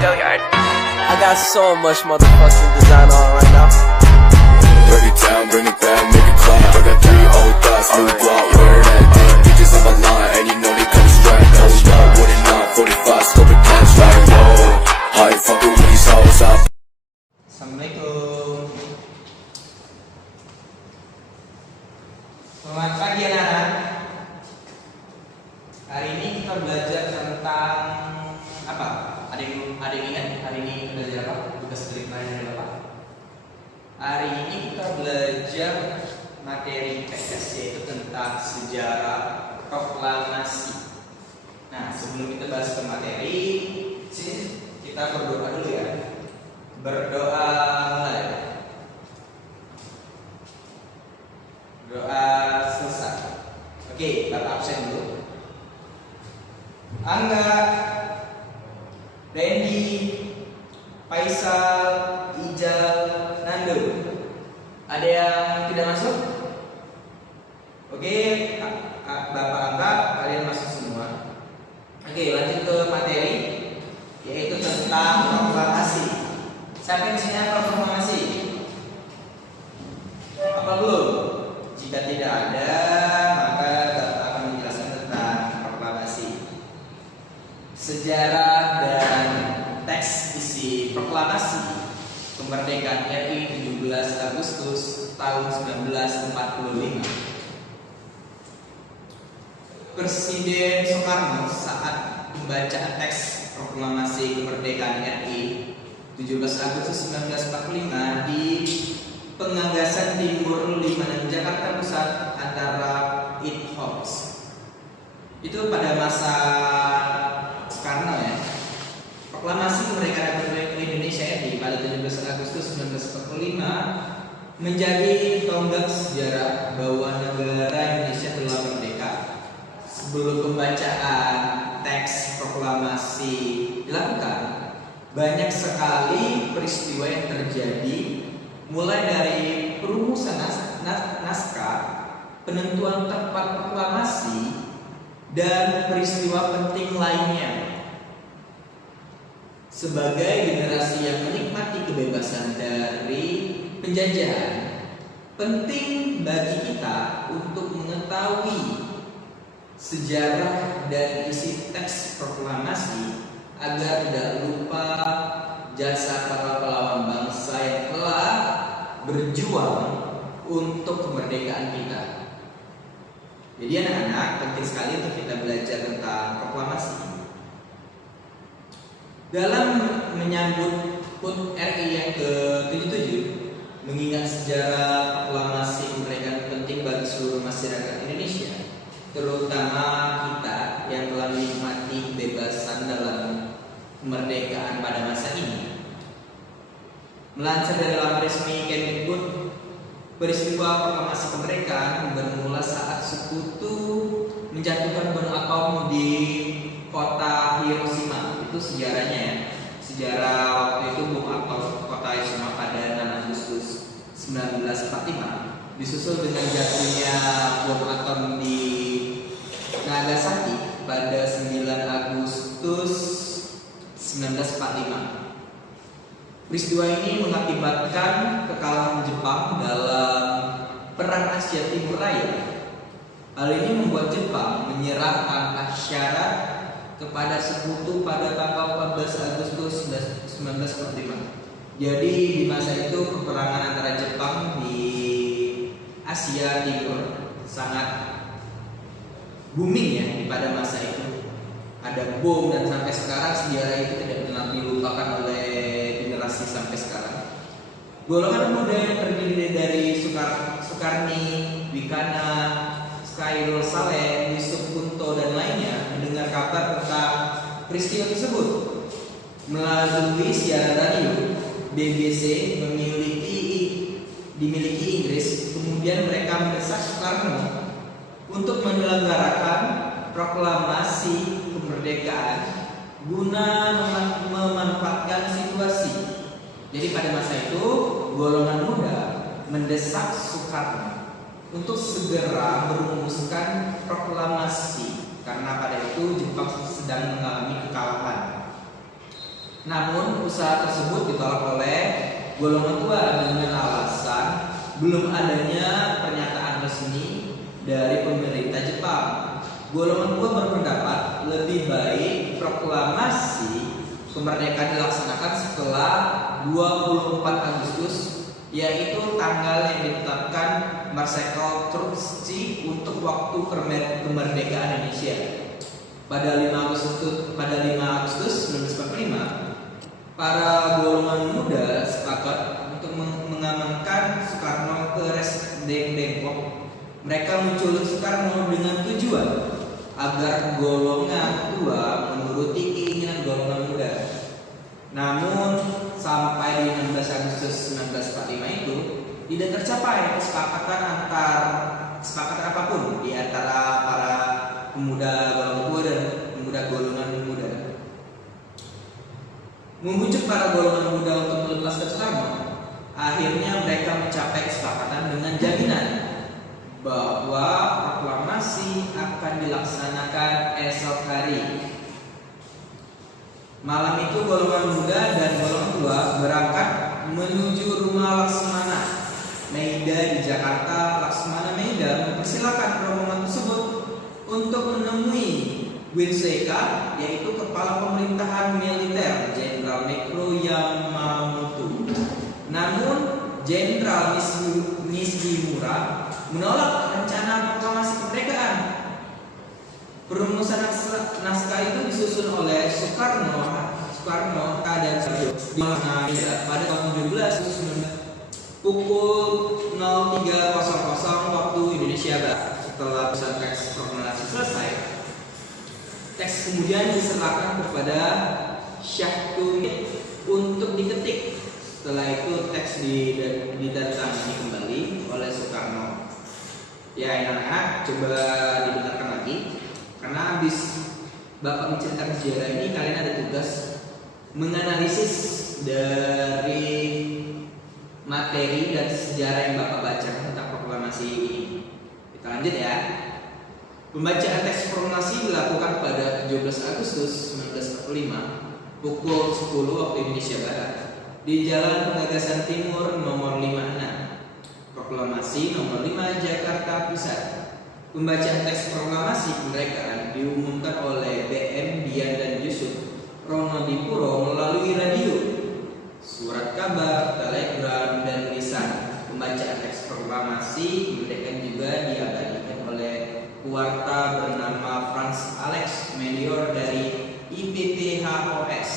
Go yard. I got so much motherfucking design on right now. Break it down, bring it back, make it clap. I got 3 old thoughts, new guap, where that thing. Bitches on my line, and you know they come strapped. Hold up, what it not, 45, scope it cash like, whoa. How you fucking with these hoes out? Assalamualaikum. Selamat pagi anak-anak. Hari ini kita belajar tentang apa? Ada yang ingat hari ini kita belajar apa? Tugas dari kemarin ada apa? Hari ini kita belajar materi PS yaitu tentang sejarah proklamasi. Nah, sebelum kita bahas ke materi, sini kita berdoa dulu ya. Berdoa mulai. Doa selesai. Oke, Bapak absen dulu. Angga, Randy, Faisal, Ijal, Nando. Ada yang tidak masuk? Oke, Bapak Angga, kalian masuk semua. Oke, lanjut ke materi, yaitu tentang proklamasi. Siapa yang di sini proklamasi? Apa belum? Jika tidak ada, maka Bapak akan menjelaskan tentang proklamasi. Sejarah dan teks isi proklamasi kemerdekaan RI 17 Agustus tahun 1945. Presiden Soekarno saat pembacaan teks proklamasi kemerdekaan RI 17 Agustus 1945 di Pengagasan Timur Limanan Jakarta Pusat antara It House. Itu pada masa Soekarno ya. Proklamasi kemerdekaan Republik Indonesia RI pada 17 Agustus 1945 menjadi tonggak sejarah bahwa negara Indonesia telah merdeka. Sebelum pembacaan teks proklamasi dilakukan, banyak sekali peristiwa yang terjadi, mulai dari perumusan naskah, penentuan tempat proklamasi, dan peristiwa penting lainnya. Sebagai generasi yang menikmati kebebasan dari penjajahan, penting bagi kita untuk mengetahui sejarah dan isi teks proklamasi agar tidak lupa jasa para pahlawan bangsa yang telah berjuang untuk kemerdekaan kita. Jadi anak-anak, penting sekali untuk kita belajar tentang proklamasi. Dalam menyambut HUT RI yang ke-77, mengingat sejarah proklamasi kemerdekaan penting bagi seluruh masyarakat Indonesia, terutama kita yang telah menikmati kebebasan dalam kemerdekaan pada masa ini. Melansir dari laman resmi Kemdikbud, peristiwa proklamasi kemerdekaan bermula saat sekutu menjatuhkan bom atom di kota Hiroshima. Itu sejarahnya ya. Sejarah waktu itu bom atom kota Hiroshima pada 6 Agustus 1945 disusul dengan jatuhnya bom atom di Nagasaki pada 9 Agustus 1945. Peristiwa ini mengakibatkan kekalahan Jepang dalam Perang Asia Timur Raya. Hal ini membuat Jepang menyerahkan hak syarat kepada sekutu pada tanggal 14 Agustus 1945. Jadi di masa itu peperangan antara Jepang di Asia Timur sangat booming ya pada masa itu. Ada bom dan sampai sekarang sejarah itu tidak pernah dilupakan oleh generasi sampai sekarang. Golongan muda yang terdiri dari Sukarni, Wikana, Skyro Saleh, Yusuf Kunto dan lainnya mendengar kabar tentang peristiwa tersebut. Melalui siaran radio, BBC dimiliki Inggris. Kemudian mereka mendesak Soekarno untuk menyelenggarakan proklamasi kemerdekaan guna memanfaatkan situasi. Jadi pada masa itu golongan muda mendesak Soekarno untuk segera merumuskan proklamasi karena pada itu Jepang sedang mengalami kekalahan. Namun usaha tersebut ditolak oleh golongan tua dengan alasan belum adanya pernyataan resmi dari pemerintah Jepang. Golongan tua berpendapat lebih baik proklamasi kemerdekaan dilaksanakan setelah 24 Agustus, yaitu tanggal yang ditetapkan Marshal Trutschi untuk waktu kemerdekaan Indonesia. Pada 5 Agustus 1945, para golongan muda sepakat untuk mengamankan Soekarno ke Resden Depok. Mereka menculik Soekarno dengan tujuan agar golongan tua menuruti keinginan golongan muda. Namun sampai di 16 Agustus 1945 itu tidak tercapai kesepakatan apapun di antara para pemuda golongan tua dan pemuda golongan muda. Membujuk para golongan muda untuk melepaskan Soekarno, akhirnya mereka mencapai kesepakatan dengan jaminan bahwa proklamasi akan dilaksanakan esok hari. Malam itu golongan muda dan golongan tua berangkat menuju rumah Laksmana Meida di Jakarta. Laksmana Meida mempersilahkan rombongan tersebut untuk menemui Winseka, yaitu kepala pemerintahan militer Jenderal Mikro Yamamoto. Namun Jenderal Nishimura menolak rencana proklamasi kemerdekaan. Perumusan naskah itu disusun oleh Soekarno, dan di pada tahun 17 pukul 03.00 waktu Indonesia Barat. Setelah pesan teks proklamasi selesai, teks kemudian diserahkan kepada Syah Tumit untuk diketik. Setelah itu teks didatangani kembali oleh Soekarno. Ya anak-anak, coba didengarkan lagi, karena habis Bapak menceritakan sejarah ini, kalian ada tugas menganalisis dari materi dan sejarah yang Bapak baca tentang proklamasi ini. Kita lanjut ya. Pembacaan teks proklamasi dilakukan pada 17 Agustus 1945 pukul 10 waktu Indonesia Barat di Jalan Penggagasan Timur nomor 56, Proklamasi nomor 5 Jakarta Pusat. Pembacaan teks proklamasi kemerdekaan diumumkan oleh BM Dian dan Yusuf Ronodipuro melalui radio, surat kabar, telegram, dan lisan. Pembacaan teks proklamasi kemerdekaan juga diabadikan oleh pewarta bernama Franz Alex Medior dari IPPHOS.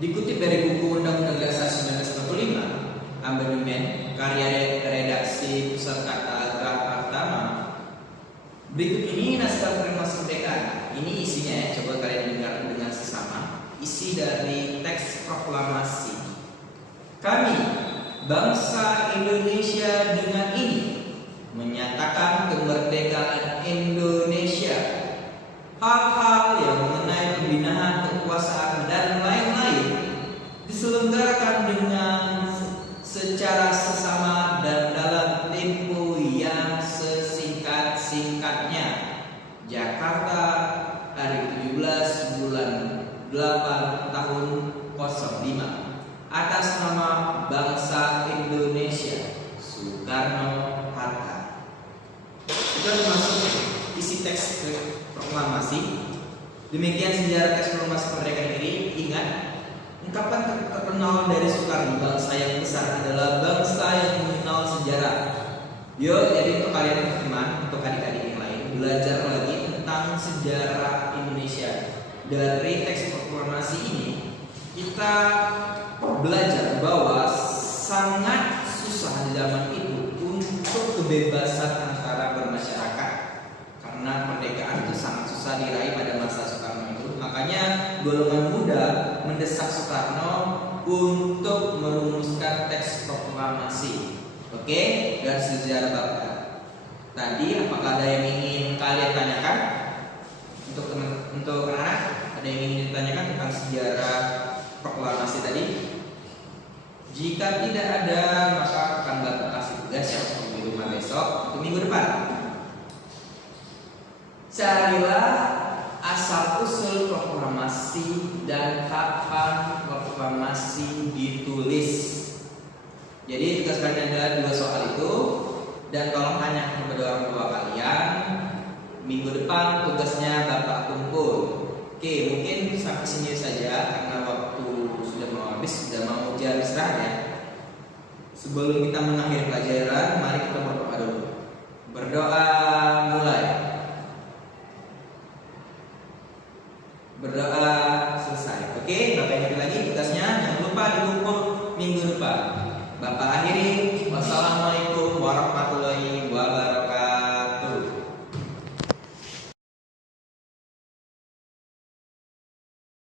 Dikutip dari buku Undang-Undang Dasar 1945, Amandemen, karya redaksi Pusat Kata Pertama. Berikut ini naskah proklamasi kemerdekaan. Ini isinya ya, coba kalian dengar dengan sesama. Isi dari teks proklamasi. Kami, bangsa Indonesia, dengan ini menyatakan kemerdekaan Indonesia. Hal-hal yang mengenai pembinaan kekuasaan dan lain-lain diselenggarakan dengan secara sesama dan dalam tempo yang sesingkat-singkatnya. Jakarta, hari 17 bulan 8 tahun 05, atas nama bangsa Indonesia, Soekarno-Hatta. Kita masuk isi teks proklamasi. Demikian sejarah teks proklamasi kemerdekaan ini. Ingat, ungkapan terkenal dari Soekarno, bangsa yang besar adalah bangsa yang mengenal sejarah. Yuk, jadi untuk kalian teman-teman, untuk adik-adik yang lain, belajar lagi tentang sejarah Indonesia. Dari teks proklamasi ini, kita belajar bahwa sangat susah di zaman itu untuk kebebasan antara bermasyarakat, karena kemerdekaan itu sangat susah diraih pada masa Soekarno itu. Makanya golongan muda mendesak Soekarno untuk merumuskan teks proklamasi. Oke, dan sejarah Bapak. Tadi apakah ada yang ingin kalian tanyakan? Untuk anak-anak, ada yang ingin ditanyakan tentang sejarah proklamasi tadi? Jika tidak ada, maka akan Bapak kasih tugas ya di rumah besok untuk minggu depan. Carilah asal usul proklamasi proklamasi dan kapan proklamasi ditulis. Jadi tugas kalian adalah 2 soal itu, dan tolong tanya kepada orang tua kalian. Minggu depan tugasnya Bapak kumpul. Oke, mungkin sampai sini saja karena waktu sudah mau habis, sudah mau jam istirahat ya. Sebelum kita mengakhiri pelajaran, mari kita berdoa dulu. Berdoa mulai. Berdoa selesai. Oke, Bapak ingat lagi tugasnya, jangan lupa dikumpul minggu depan. Bapak akhiri. Wassalamualaikum warahmatullahi wabarakatuh.